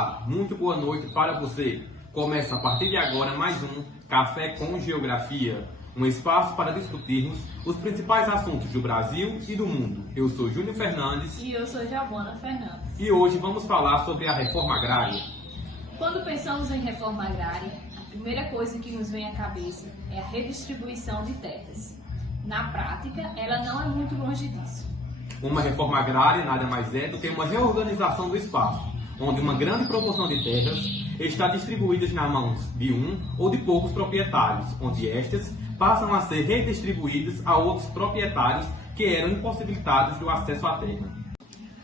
Olá, muito boa noite para você. Começa a partir de agora mais um Café com Geografia, um espaço para discutirmos os principais assuntos do Brasil e do mundo. Eu sou Júnior Fernandes. E eu sou Giovana Fernandes. E hoje vamos falar sobre a reforma agrária. Quando pensamos em reforma agrária, a primeira coisa que nos vem à cabeça é a redistribuição de terras. Na prática, ela não é muito longe disso. Uma reforma agrária nada mais é do que uma reorganização do espaço, onde uma grande proporção de terras está distribuídas nas mãos de um ou de poucos proprietários, onde estas passam a ser redistribuídas a outros proprietários que eram impossibilitados do acesso à terra.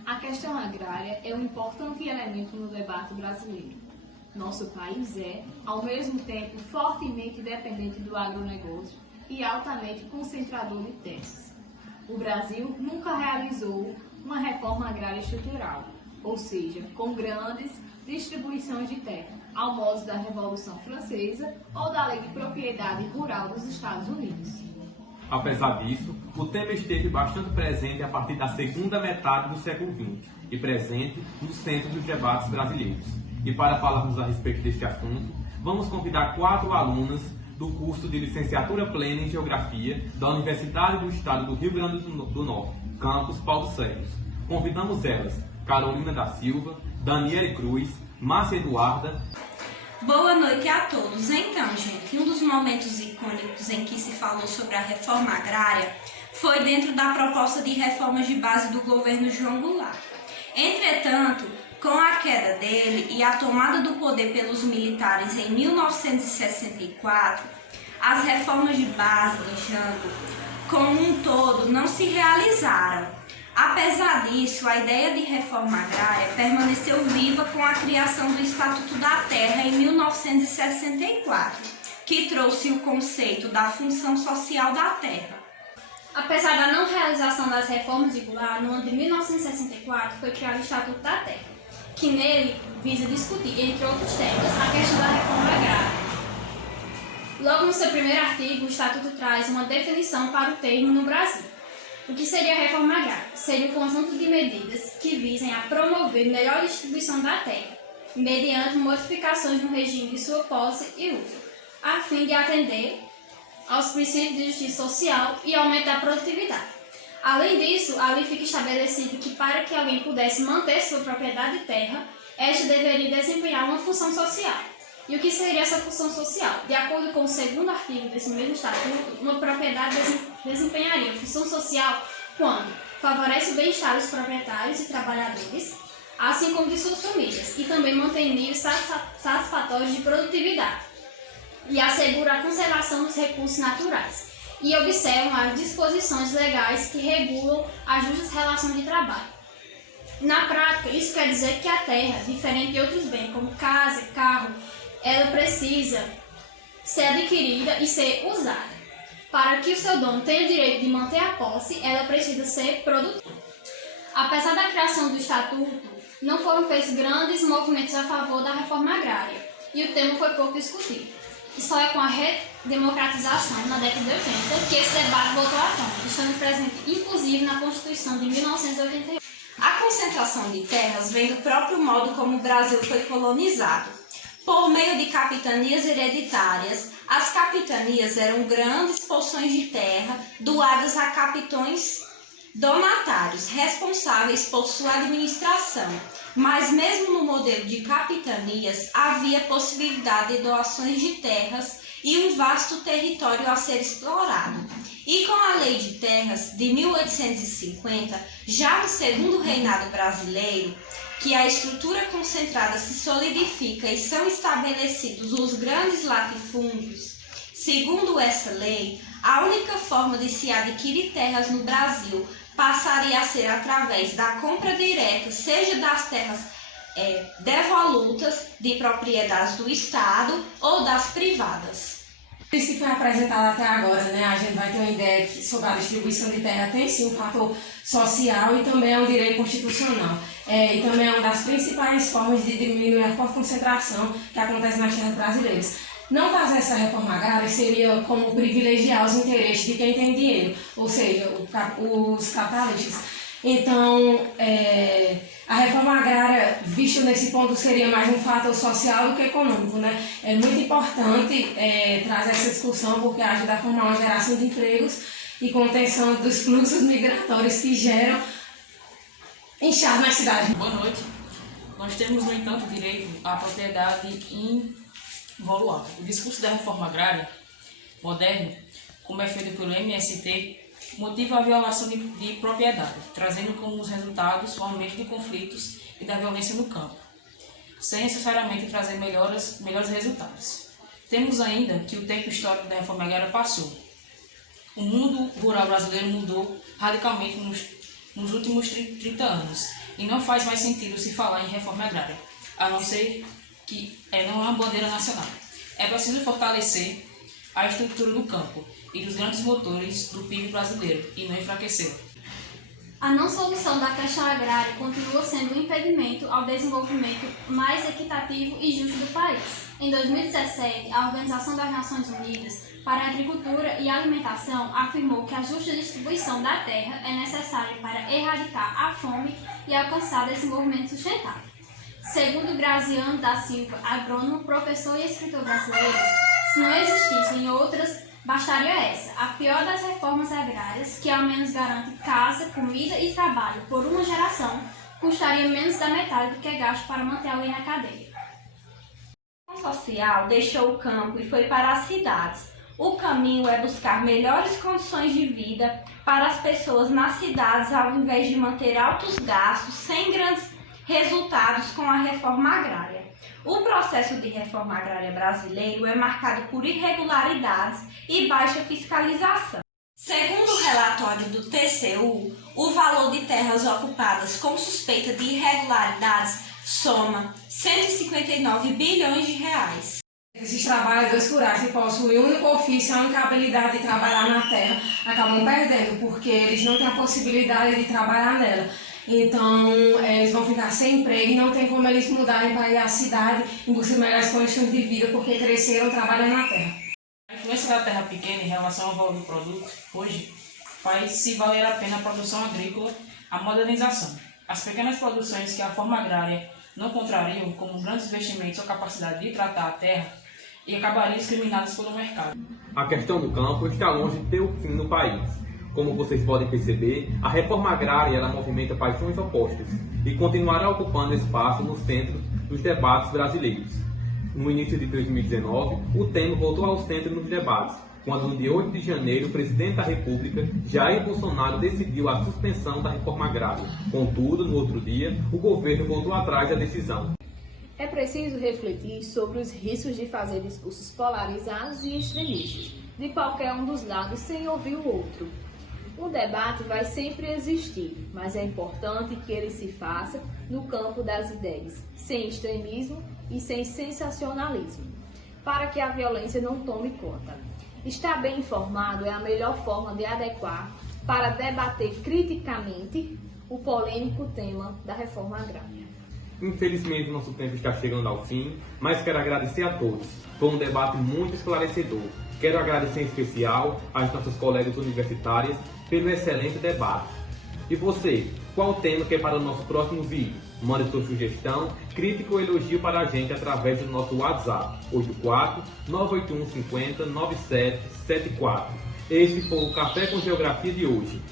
A questão agrária é um importante elemento no debate brasileiro. Nosso país é, ao mesmo tempo, fortemente dependente do agronegócio e altamente concentrador de terras. O Brasil nunca realizou uma reforma agrária estrutural, ou seja, com grandes distribuições de terra, ao modo da Revolução Francesa ou da Lei de Propriedade Rural dos Estados Unidos. Apesar disso, o tema esteve bastante presente a partir da segunda metade do século XX e presente no centro dos debates brasileiros. E para falarmos a respeito deste assunto, vamos convidar 4 alunas do curso de Licenciatura Plena em Geografia da Universidade do Estado do Rio Grande do Norte, campus Paulo Sérgio. Convidamos elas, Carolina da Silva, Daniele Cruz, Márcia Eduarda. Boa noite a todos. Então, gente, um dos momentos icônicos em que se falou sobre a reforma agrária foi dentro da proposta de reformas de base do governo João Goulart. Entretanto, com a queda dele e a tomada do poder pelos militares em 1964, as reformas de base de Jango, como um todo, não se realizaram. Apesar disso, a ideia de reforma agrária permaneceu viva com a criação do Estatuto da Terra em 1964, que trouxe o conceito da função social da terra. Apesar da não realização das reformas de Goulart, no ano de 1964 foi criado o Estatuto da Terra, que nele visa discutir, entre outros temas, a questão da reforma agrária. Logo no seu primeiro artigo, o Estatuto traz uma definição para o termo no Brasil. O que seria a reforma agrária? Seria um conjunto de medidas que visem a promover melhor distribuição da terra, mediante modificações no regime de sua posse e uso, a fim de atender aos princípios de justiça social e aumentar a produtividade. Além disso, ali fica estabelecido que para que alguém pudesse manter sua propriedade de terra, este deveria desempenhar uma função social. E o que seria essa função social? De acordo com o segundo artigo desse mesmo estatuto, uma propriedade desempenharia função social quando favorece o bem-estar dos proprietários e trabalhadores, assim como de suas famílias, e também mantém níveis satisfatórios de produtividade, e assegura a conservação dos recursos naturais, e observam as disposições legais que regulam as justas relações de trabalho. Na prática, isso quer dizer que a terra, diferente de outros bens, como casa, carro, ela precisa ser adquirida e ser usada. Para que o seu dono tenha o direito de manter a posse, ela precisa ser produtiva. Apesar da criação do Estatuto, não foram feitos grandes movimentos a favor da reforma agrária, e o tema foi pouco discutido. E só é com a redemocratização, na década de 80, que esse debate voltou à tona, estando presente inclusive na Constituição de 1988. A concentração de terras vem do próprio modo como o Brasil foi colonizado. Por meio de capitanias hereditárias, as capitanias eram grandes porções de terra doadas a capitões donatários, responsáveis por sua administração. Mas mesmo no modelo de capitanias, havia possibilidade de doações de terras e um vasto território a ser explorado. E com a Lei de Terras de 1850, já no segundo reinado brasileiro, que a estrutura concentrada se solidifica e são estabelecidos os grandes latifúndios, segundo essa lei, a única forma de se adquirir terras no Brasil passaria a ser através da compra direta, seja das terras devolutas de propriedades do Estado ou das privadas. Isso que foi apresentado até agora, né? A gente vai ter uma ideia sobre a distribuição de terra tem sim um fator social e também é um direito constitucional. E também é uma das principais formas de diminuir a forte concentração que acontece nas terras brasileiras. Não fazer essa reforma agrária seria como privilegiar os interesses de quem tem dinheiro, ou seja, os capitalistas. Então, A reforma agrária, visto nesse ponto, seria mais um fator social do que econômico, né? É muito importante trazer essa discussão porque ajuda a formar uma geração de empregos e contenção dos fluxos migratórios que geram inchaço nas cidades. Boa noite. Nós temos, no entanto, direito à propriedade inviolável. O discurso da reforma agrária moderna, como é feito pelo MST, motiva a violação de propriedade, trazendo como os resultados o aumento de conflitos e da violência no campo, sem necessariamente trazer melhores resultados. Temos ainda que o tempo histórico da reforma agrária passou. O mundo rural brasileiro mudou radicalmente nos últimos 30 anos e não faz mais sentido se falar em reforma agrária, a não ser que não é uma bandeira nacional. É preciso fortalecer a estrutura do campo e dos grandes motores do PIB brasileiro e não enfraquecê-lo. A não solução da questão agrária continua sendo um impedimento ao desenvolvimento mais equitativo e justo do país. Em 2017, a Organização das Nações Unidas para a Agricultura e Alimentação afirmou que a justa distribuição da terra é necessária para erradicar a fome e alcançar desenvolvimento sustentável. Segundo Graziano da Silva, agrônomo, professor e escritor brasileiro, se não existissem outras, bastaria essa, a pior das reformas agrárias, que ao menos garante casa, comida e trabalho por uma geração, custaria menos da metade do que é gasto para manter alguém na cadeia. A social deixou o campo e foi para as cidades. O caminho é buscar melhores condições de vida para as pessoas nas cidades, ao invés de manter altos gastos sem grandes resultados com a reforma agrária. O processo de reforma agrária brasileiro é marcado por irregularidades e baixa fiscalização. Segundo o relatório do TCU, o valor de terras ocupadas com suspeita de irregularidades soma 159 bilhões de reais. Esses trabalhadores rurais que possuem o único ofício, a única habilidade de trabalhar na terra, acabam perdendo, porque eles não têm a possibilidade de trabalhar nela. Então, eles vão ficar sem emprego e não tem como eles mudarem para ir à cidade em busca de melhores condições de vida, porque cresceram trabalhando na terra. A influência da terra pequena em relação ao valor do produto, hoje, faz se valer a pena a produção agrícola, a modernização. As pequenas produções que a reforma agrária não contrariam, como grandes investimentos ou capacidade de tratar a terra, e acabariam discriminadas pelo mercado. A questão do campo está longe de ter o fim no país. Como vocês podem perceber, a reforma agrária ela movimenta paixões opostas e continuará ocupando espaço no centro dos debates brasileiros. No início de 2019, o tema voltou ao centro nos debates, quando no dia 8 de janeiro o presidente da República, Jair Bolsonaro, decidiu a suspensão da reforma agrária. Contudo, no outro dia, o governo voltou atrás da decisão. É preciso refletir sobre os riscos de fazer discursos polarizados e extremistas, de qualquer um dos lados, sem ouvir o outro. O debate vai sempre existir, mas é importante que ele se faça no campo das ideias, sem extremismo e sem sensacionalismo, para que a violência não tome conta. Estar bem informado é a melhor forma de adequar para debater criticamente o polêmico tema da reforma agrária. Infelizmente, nosso tempo está chegando ao fim, mas quero agradecer a todos. Foi um debate muito esclarecedor. Quero agradecer em especial às nossas colegas universitárias pelo excelente debate. E você, qual o tema que é para o nosso próximo vídeo? Mande sua sugestão, crítica ou elogio para a gente através do nosso WhatsApp 84-98150-9774. Este foi o Café com Geografia de hoje.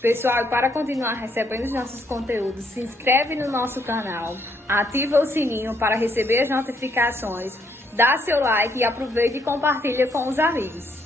Pessoal, para continuar recebendo os nossos conteúdos, se inscreve no nosso canal, ativa o sininho para receber as notificações, dá seu like e aproveite e compartilha com os amigos.